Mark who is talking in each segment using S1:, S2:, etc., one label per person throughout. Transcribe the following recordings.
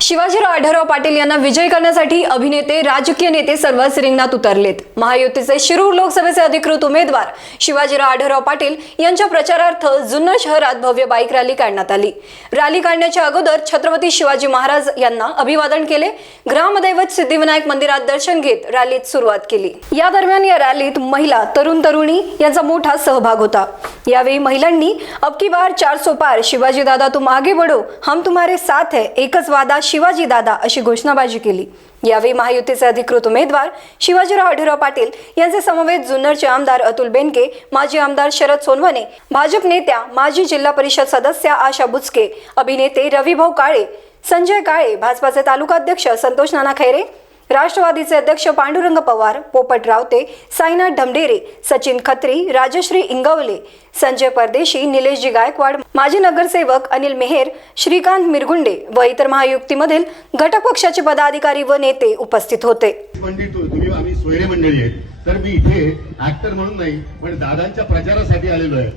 S1: शिवाजीराव आढळराव पाटील यांना विजय करण्यासाठी अभिनेते राजकीय नेते सर्वच रिंगणात उतरलेत. महायुतीचे शिरूर लोकसभेचे अधिकृत उमेदवार शिवाजीराव आढळराव पाटील यांच्या प्रचारार्थ जुन्नर शहरात भव्य बाईक रॅली काढण्यात आली. रॅली काढण्याच्या अगोदर छत्रपती शिवाजी महाराज यांना अभिवादन केले. ग्रामदैवत सिद्धिविनायक मंदिरात दर्शन घेत रॅलीत सुरुवात केली. या दरम्यान या रॅलीत महिला तरुण तरुणी यांचा मोठा सहभाग होता. यावेळी महिलांनी अबकी बार चार सो पार शिवाजी दादा तुम आगे बढो हम तुम्हारे साथ है एकच वादा शिवाजी दादा अशी घोषणाबाजी केली. यावेळी महायुतीचे अधिकृत उमेदवार शिवाजीराव आढळराव पाटील यांचे समवेत जुन्नरचे आमदार अतुल बेनके माजी आमदार शरद सोनवणे भाजप नेत्या माजी जिल्हा परिषद सदस्या आशा बुचके अभिनेते रविभाऊ काळे संजय काळे भाजपाचे तालुकाध्यक्ष संतोष नाना खैरे राष्ट्रवादीचे अध्यक्ष पांडुरंग पवार पोपट रावते साईनाथ ढमढेरे सचिन खत्री राजश्री इंगवले संजय परदेशी निलेशजी गायकवाड माजी नगरसेवक अनिल मेहेर श्रीकांत मिरगुंडे व इतर महायुक्तीमधील घटक पक्षाचे पदाधिकारी व नेते उपस्थित होते.
S2: मंडळी तर मी इथे ऍक्टर म्हणून नाही पण दादांच्या प्रचारासाठी आलेलो आहे.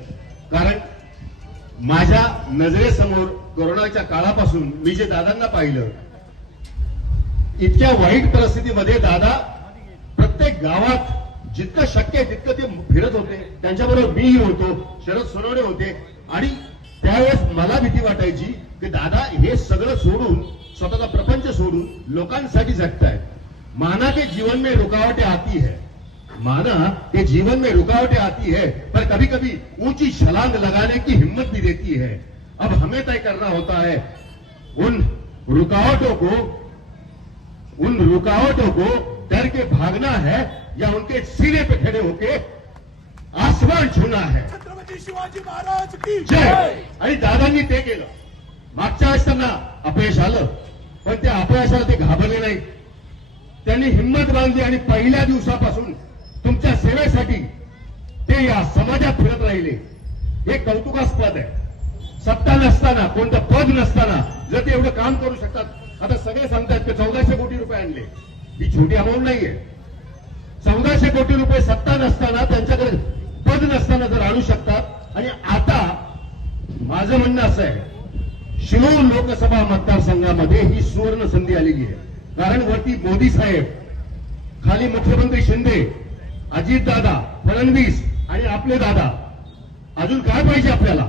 S2: कारण माझ्या नजरेसमोर कोरोनाच्या काळापासून मी जे दादांना पाहिलं इतक्या वाईट परिस्थितीमध्ये दादा प्रत्येक गावात जितकं शक्य आहे तितकं ते फिरत होते. त्यांच्याबरोबर मीही होतो शरद सोनवणे होते. आणि त्यावेळेस मला भीती वाटायची की दादा हे सगळं सोडून स्वतःचा प्रपंच सोडून लोकांसाठी जगतायत माना के जीवन में रुकावटें आती है. माना के जीवन में रुकावटें आती है पर कभी कभी ऊंची छलांग लगाने की हिम्मत भी देती है. अब हमें तय करना होता है उन रुकावटों को उन रुकावटों को डर के भागना है या उनके सीने पे खड़े होके आसमान छूना है।
S3: छत्रपती शिवाजी महाराज की
S2: जय। आणि दादांनी ते केलं। मागच्या वेळेस त्यांना अपयश आलं पण त्या अपयशाला ते घाबरले नाही त्यांनी हिंमत बांधली आणि पहिल्या दिवसापासून तुमच्या सेवेसाठी ते या समाजात फिरत राहिले. हे कौतुकास्पद आहे. सत्ता नसताना कोणतं पद नसताना जर ते एवढं काम करू शकतात. आता सगळे सांगतात की चौदाशे कोटी आणले ही छोटी अमाऊंट नाहीये. चौदाशे कोटी रुपये सत्ता नसताना त्यांच्याकडे पद नसताना जर आणू शकतात आणि आता माझं म्हणणं असं आहे शिरूर लोकसभा मतदारसंघामध्ये ही सुवर्ण संधी आलेली आहे. कारण वरती मोदी साहेब खाली मुख्यमंत्री शिंदे अजितदादा फडणवीस आणि आपले दादा. अजून काय पाहिजे आपल्याला?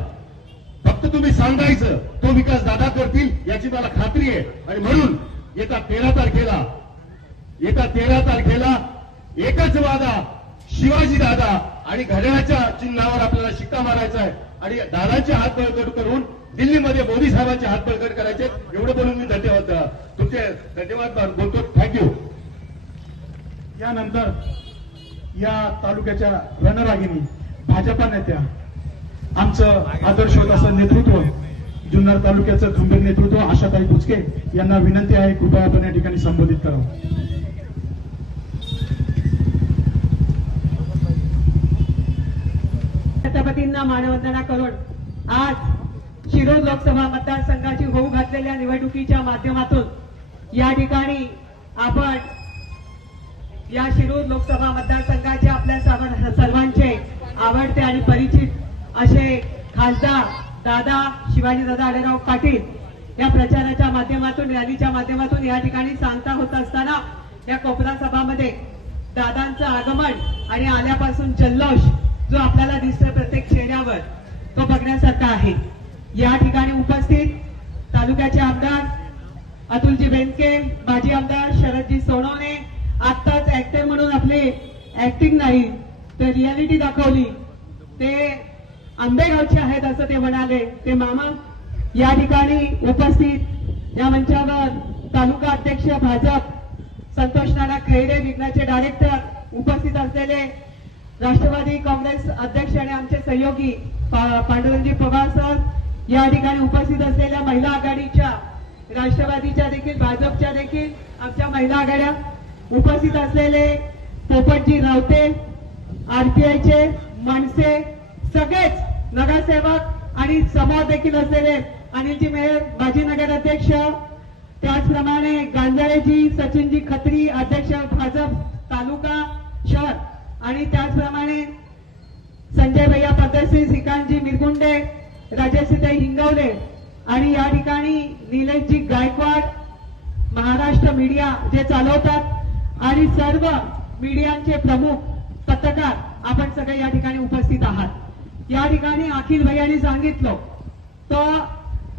S2: फक्त तुम्ही सांगायचं तो विकास दादा करतील याची मला खात्री आहे. आणि म्हणून येत्या तेरा तारखेला येत्या तेरा तारखेला एकच वादा शिवाजी दादा आणि घड्याळाच्या चिन्हावर आपल्याला शिक्का मारायचा आहे. आणि दादांचे हात बळकट करून दिल्लीमध्ये मोदी साहेबांचे हात बळकट करायचे एवढं बोलून मी धन्यवाद तुमचे धन्यवाद बोलतो. थँक्यू
S3: यानंतर या तालुक्याच्या रणरागिनी भाजपा नेत्या आमचं आदर्श असं नेतृत्व जुन्नर तालुक्याचं खंबीर नेतृत्व आशाताई बुचके यांना विनंती आहे कृपया आपण या ठिकाणी संबोधित करावं
S4: छत्रपतींना मानवंदना करून आज शिरोळ लोकसभा मतदारसंघाची होऊ घातलेल्या निवडणुकीच्या माध्यमातून या ठिकाणी आपण या शिरूर लोकसभा मतदारसंघाचे आपल्या सर्वांचे आवडते आणि परिचित असे खासदार दादा शिवाजीदादा आडेराव पाटील या प्रचाराच्या माध्यमातून रॅलीच्या माध्यमातून या ठिकाणी सांगता होत असताना या कोपरा सभामध्ये दादांचं आगमन आणि आल्यापासून जल्लोष जो आपल्याला दिसतोय प्रत्येक चेहऱ्यावर तो बघण्यासारखा आहे. या ठिकाणी उपस्थित तालुक्याचे आमदार अतुलजी बेनके माजी आमदार शरदजी सोनवणे आत्ताच ऍक्टर म्हणून आपले ऍक्टिंग नाही तर रियालिटी दाखवली. ते आंबेगावचे आहेत असं ते म्हणाले. ते मामा या ठिकाणी उपस्थित या मंचावर तालुका अध्यक्ष भाजप संतोष नाना खैरे विघ्नाचे डायरेक्टर उपस्थित असलेले राष्ट्रवादी काँग्रेस अध्यक्ष आणि आमचे सहयोगी पांडुरंजी पवार सर या ठिकाणी उपस्थित असलेल्या महिला आघाडीच्या राष्ट्रवादीच्या देखील भाजपच्या देखील आमच्या महिला आघाड्या उपस्थित असलेले पोपटजी रावते आरपीआयचे मनसे सगळेच नगरसेवक आणि समोर देखील असलेले अनिलजी मेहर माजी नगराध्यक्ष त्याचप्रमाणे गांजाळेजी सचिनजी खत्री अध्यक्ष भाजप तालुका शहर आणि त्याचप्रमाणे संजय भैया पद्धतसिंग श्रीकांतजी मिरगुंडे राजश्रीताई हिंगवले आणि या ठिकाणी निलेशजी गायकवाड महाराष्ट्र मीडिया जे चालवतात आणि सर्व मीडियांचे प्रमुख पत्रकार आपण सगळे या ठिकाणी उपस्थित आहात. या ठिकाणी अखिल भैयानी सांगितलं. तर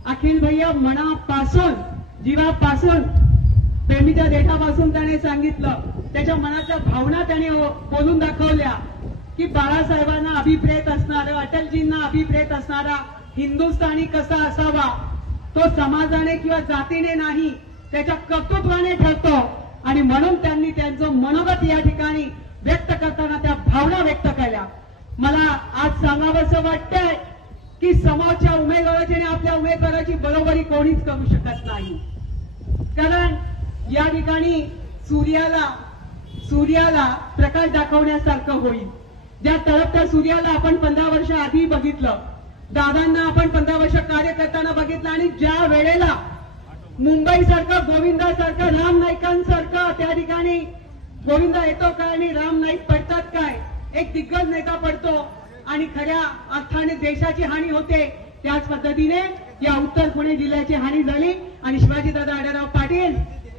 S4: अखिल भैया मनापासून जीवापासून प्रेमीच्या देठापासून त्याने सांगितलं. त्याच्या मनाच्या भावना त्याने हो- बोलून दाखवल्या की बाळासाहेबांना अभिप्रेत असणारा अटलजींना अभिप्रेत असणारा हिंदुस्थानी कसा असावा? तो समाजाने किंवा जातीने नाही त्याच्या कर्तृत्वाने ठरतो. आणि म्हणून त्यांनी त्यांचं मनोगत या ठिकाणी व्यक्त करताना त्या भावना व्यक्त केल्या. मला आज सांगावंसं वाटतंय की समोरच्या उमेदवाराची आणि आपल्या उमेदवाराची बरोबरी कोणीच करू शकत नाही. कारण या ठिकाणी सूर्याला सूर्याला प्रकाश दाखवण्यासारखं होईल. ज्या तळपत्या सूर्याला आपण पंधरा वर्ष आधी बघितलं दादांना आपण पंधरा वर्ष कार्य करताना बघितलं आणि ज्या वेळेला मुंबई सारखं गोविंदा सारखं राम नाईकांसारखं त्या ठिकाणी गोविंदा येतो काय आणि राम नाईक पडतात काय एक दिग्गज नेता पडतो आणि खऱ्या अर्थाने देशाची हानी होते त्याच पद्धतीने या उत्तर पुणे जिल्ह्याची हानी झाली. आणि शिवाजीदादा आढळराव पाटील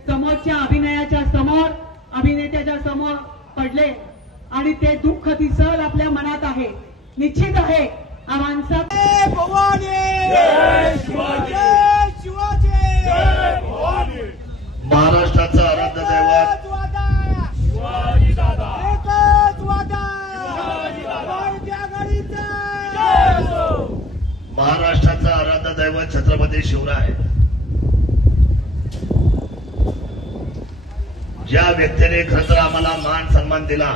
S4: समोरच्या अभिनयाच्या समोर अभिनेत्याच्या समोर पडले. आणि ते दुःख ती सहल आपल्या मनात आहे. निश्चित आहे. हा माणसात
S5: दैवत शिवराय ज्या व्यक्तीने खर तर आम्हाला मान सन्मान दिला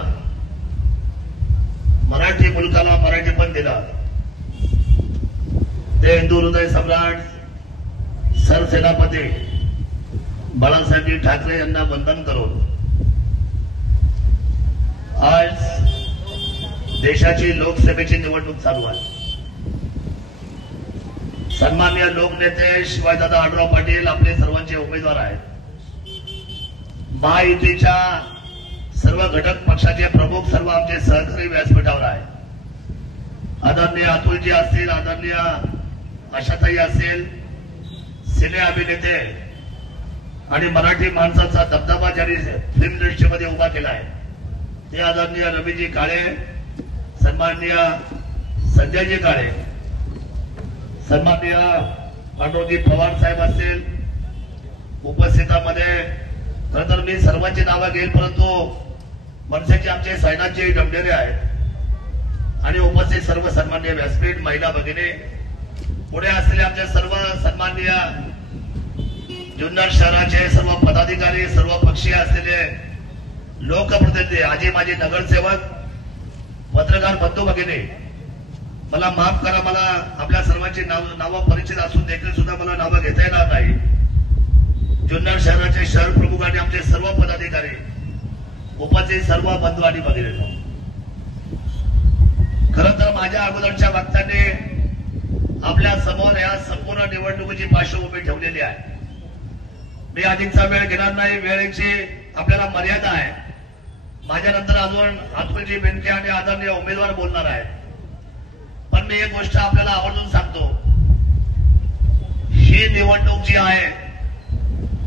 S5: मराठी मुलकाला मराठी पण दिला ते हिंदू हृदय सम्राट सरसेनापती बाळासाहेब ठाकरे यांना वंदन करून आज देशाची लोकसभेची निवडणूक चालू आहे. सन्मान्य लोकनेते शिवाजीदादा आडराव पाटील आपले सर्वांचे उमेदवार आहेत. महायुतीच्या सर्व घटक पक्षाचे प्रमुख सर्व आमचे सहकारी व्यासपीठावर आहे आदरणीय अतुलजी असतील आदरणीय आशाताई असेल सिने अभिनेते आणि मराठी माणसाचा दबदबा ज्यांनी फिल्म इंडस्ट्रीमध्ये उभा केला आहे ते आदरणीय रवीजी काळे सन्माननीय संजयजी काळे सन्माननीय अण्णोजी पवार साहेब असतील उपस्थितामध्ये खर तर मी सर्वांची नावं घेईल परंतु मनसेचे आमचे सैनाचे डमडेरे आहेत. आणि उपस्थित सर्व सन्मान्य व्यासपीठ महिला भगिनी पुढे असलेले आमचे सर्व सन्माननीय जुन्नर शहराचे सर्व पदाधिकारी सर्व पक्षीय असलेले लोकप्रतिनिधी आजी माझे नगरसेवक पत्रकार बंधू भगिनी मला माफ करा मला आपल्या सर्वांची नाव नावं परिचित असून देखील सुद्धा मला नावं घेता येणार नाही. जुन्नर शहराचे शहर प्रमुख आणि आमचे सर्व पदाधिकारी उपस्थित सर्व बंधू आणि भगिनी. खरं तर माझ्या अगोदरच्या वक्त्याने आपल्यासमोर या संपूर्ण निवडणुकीची पार्श्वभूमी ठेवलेली आहे. मी अधिकचा वेळ घेणार नाही वेळेची आपल्याला मर्यादा आहे. माझ्यानंतर अजून अतुलजी बेनके आणि आदरणीय उमेदवार बोलणार आहेत. पण मी एक गोष्ट आपल्याला आवर्जून सांगतो. ही निवडणूक जी आहे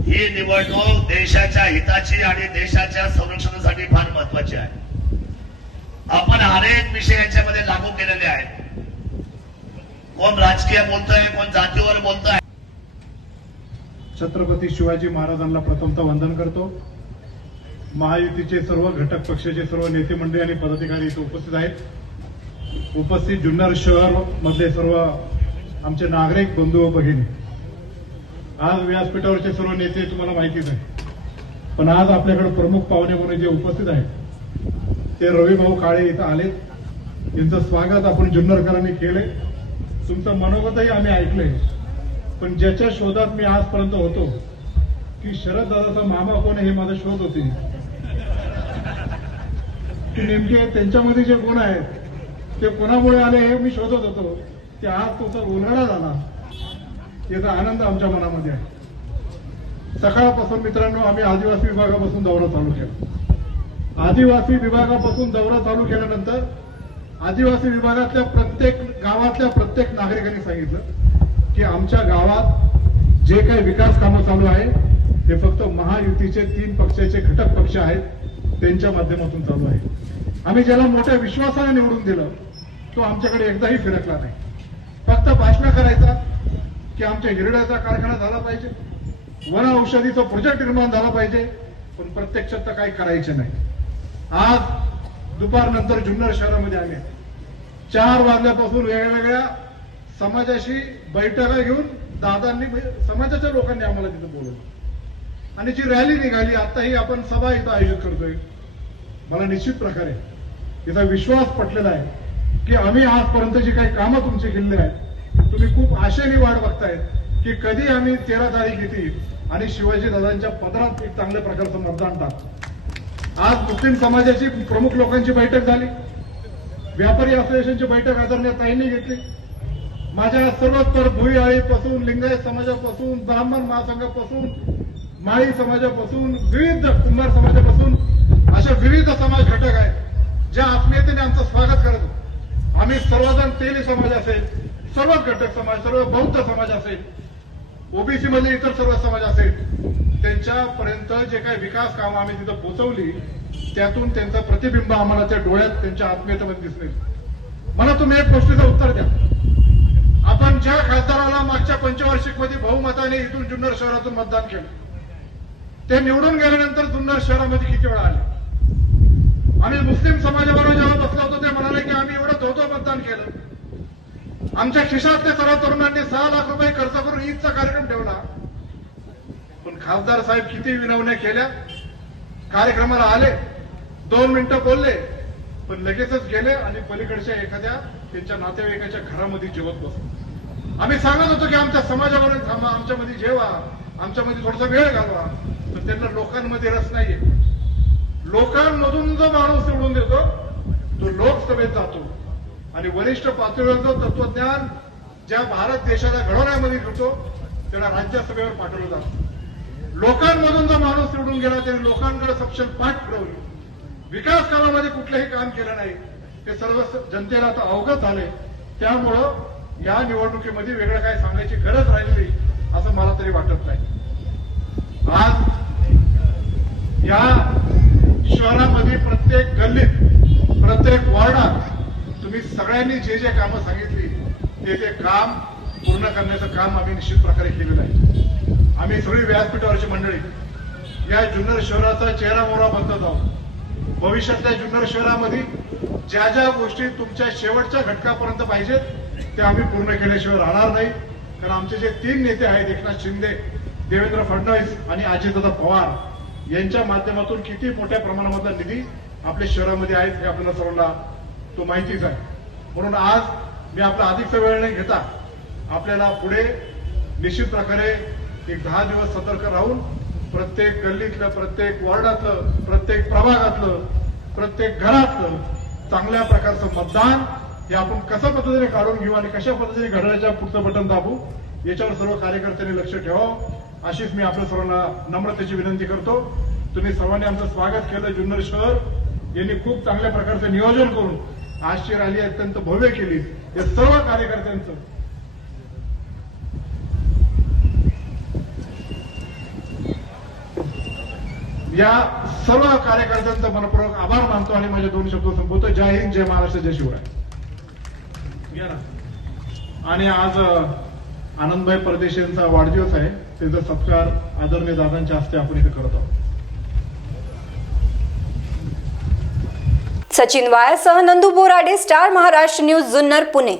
S5: ही निवडणूक देशाच्या हिताची आणि देशाच्या संरक्षणासाठी फार महत्वाची आहे. आपण अनेक विषय याच्यामध्ये लागू केलेले आहेत. कोण राजकीय बोलतोय कोण जातीवर बोलतोय.
S3: छत्रपती शिवाजी महाराजांना प्रथमतः वंदन करतो. महायुतीचे सर्व घटक पक्षाचे सर्व नेते मंडळी आणि पदाधिकारी इथे उपस्थित आहेत. उपस्थित जुन्नर शहर मधले सर्व आमचे नागरिक बंधू व भगिनी. आज व्यासपीठावरचे सर्व नेते तुम्हाला माहितीच आहे. पण आज आपल्याकडे प्रमुख पाहुणे म्हणून जे उपस्थित आहेत ते रविभाऊ काळे इथं आलेत. यांचं स्वागत आपण जुन्नरकरांनी केलंय. तुमचं मनोगतही आम्ही ऐकलंय. पण ज्याच्या शोधात मी आजपर्यंत होतो की शरद दादाचा मामा कोण आहे हे माझा शोध होते. नेमके त्यांच्यामध्ये जे गुण आहेत ते कोणामुळे आले हे मी शोधत होतो. ते आज तुमचा उन्हाळा झाला. याचा आनंद आमच्या मनामध्ये आहे. सकाळपासून मित्रांनो आम्ही आदिवासी विभागापासून दौरा चालू केला. आदिवासी विभागापासून दौरा चालू केल्यानंतर आदिवासी विभागातल्या प्रत्येक गावातल्या प्रत्येक नागरिकांनी सांगितलं की आमच्या गावात जे काही विकास कामं चालू आहे हे फक्त महायुतीचे तीन पक्षाचे घटक पक्ष आहेत त्यांच्या माध्यमातून चालू आहे. आम्ही ज्याला मोठ्या विश्वासाने निवडून दिलं तो आमच्याकडे एकदाही फिरकला नाही. फक्त भाषण करायचा की आमच्या हिरड्याचा कारखाना झाला पाहिजे. वन औषधीचं प्रोजेक्ट निर्माण झाला पाहिजे. पण प्रत्यक्षात तर काही करायचे नाही. आज दुपारनंतर जुन्नर शहरामध्ये आले चार वाजल्यापासून वेगवेगळ्या समाजाशी बैठका घेऊन दादांनी म्हणजे समाजाच्या लोकांनी आम्हाला तिथं बोलवलं. आणि जी रॅली निघाली आताही आपण सभा इथं आयोजित करतोय. मला निश्चित प्रकारे तिचा विश्वास पटलेला आहे. की आम्ही आजपर्यंत जी काही कामं तुमची केलेली आहेत तुम्ही खूप आशेने वाट बघतायत की कधी आम्ही तेरा तारीख येतील आणि शिवाजी दादांच्या पदरात एक चांगल्या प्रकारचं मतदान टाकू. आज मुस्लिम समाजाची प्रमुख लोकांची बैठक झाली. व्यापारी असोसिएशनची बैठक आदरणीय ताईंनी घेतली. माझ्या सर्वस्तर भुईआळीपासून लिंगायत समाजापासून ब्राह्मण महासंघापासून माळी समाजापासून विविध कुंभार समाजापासून अशा विविध समाज घटक आहेत ज्या आत्मीयतेने आमचं स्वागत करत होते. सर्वजण तेली समाज असेल सर्व घटक समाज सर्व बौद्ध समाज असेल ओबीसी मधले इतर सर्व समाज असेल त्यांच्यापर्यंत जे काही विकास कामं आम्ही तिथं पोहोचवली त्यातून त्यांचा प्रतिबिंब आम्हाला त्या डोळ्यात त्यांच्या आत्मीयतेमध्ये दिसले मला तुम्ही एक गोष्टीचं उत्तर द्या. आपण ज्या खासदाराला मागच्या पंचवार्षिकमध्ये बहुमताने इथून जुन्नर शहरातून मतदान केलं ते निवडून गेल्यानंतर जुन्नर शहरामध्ये किती वेळा आले? आम्ही मुस्लिम समाजाबरोबर जेव्हा बसलो होतो ते म्हणाले की आम्ही एवढं धोधो मतदान केलं. आमच्या खिशातल्या सर्व तरुणांनी सहा लाख रुपये खर्च करून ईदचा कार्यक्रम ठेवला. पण खासदार साहेब किती विनवण्या केल्या. कार्यक्रमाला आले दोन मिनिटं बोलले पण लगेचच गेले आणि पलीकडच्या एखाद्या त्यांच्या नातेवाईकाच्या घरामध्ये जेवत बसले. आम्ही सांगत होतो की आमच्या समाजाबरोबर थांबा आमच्यामध्ये जेवा आमच्यामध्ये थोडासा वेळ घालवा. तर त्यांना लोकांमध्ये रस नाहीये. लोकांमधून जो माणूस निवडून देतो तो लोकसभेत जातो. आणि वरिष्ठ पातळीवरचं तत्वज्ञान ज्या भारत देशाला घडवण्यामध्ये घेतो त्याला राज्यसभेवर पाठवलं जातं. लोकांमधून जो माणूस निवडून गेला त्याने लोकांकडे सक्षम पाठ फिरवली विकास कामामध्ये कुठलंही काम केलं नाही. हे सर्व जनतेला आता अवगत झाले त्यामुळं या निवडणुकीमध्ये वेगळं काय सांगायची गरज राहिली असं मला तरी वाटत नाही. आज या शहरामध्ये प्रत्येक गल्लीत प्रत्येक वॉर्डात तुम्ही सगळ्यांनी जे जे कामं सांगितली ते ते काम पूर्ण करण्याचं काम आम्ही निश्चित प्रकारे केलेलं आहे. आम्ही सगळी व्यासपीठावरची मंडळी या जुन्नर शहराचा चेहरा मोहरा बदलत आहोत. भविष्यातल्या जुन्नर शहरामध्ये ज्या ज्या गोष्टी तुमच्या शेवटच्या घटकापर्यंत पाहिजेत त्या आम्ही पूर्ण केल्याशिवाय राहणार नाही. कारण आमचे जे तीन नेते आहेत एकनाथ शिंदे देवेंद्र फडणवीस आणि अजितदादा पवार यांच्या माध्यमातून किती मोठ्या प्रमाणामधला निधी आपल्या शहरामध्ये आहेत हे आपल्याला सर्वांना तो माहितीच आहे. म्हणून आज मी आपला अधिकचा वेळ नाही घेता आपल्याला पुढे निश्चित प्रकारे एक दहा दिवस सतर्क राहून प्रत्येक गल्लीतलं प्रत्येक वॉर्डातलं प्रत्येक प्रभागातलं प्रत्येक घरातलं चांगल्या प्रकारचं मतदान हे आपण कशा पद्धतीने काढून घेऊ आणि कशा पद्धतीने घड्याळाच्या पुढचं बटन दाबू याच्यावर सर्व कार्यकर्त्यांनी लक्ष ठेवावं. अशीच मी आपल्या सर्वांना नम्रतेची विनंती करतो. तुम्ही सर्वांनी आमचं स्वागत केलं जुन्नर शहर. यांनी खूप चांगल्या प्रकारचं नियोजन करून आजची रॅली अत्यंत भव्य केली. या सर्व कार्यकर्त्यांचं. या सर्व कार्यकर्त्यांचा मनपूर्वक आभार मानतो आणि माझे दोन शब्द संपवतो. जय हिंद जय महाराष्ट्र जय शिवराय. या ना. आणि आज आनंदभाई परदेश यांचा वाढदिवस आहे. त्याचा सत्कार आदरणीय दादांच्या हस्ते आपण इथे करत आहोत.
S1: सचिन वायासह नंदू बोराडे स्टार महाराष्ट्र न्यूज जुन्नर पुणे.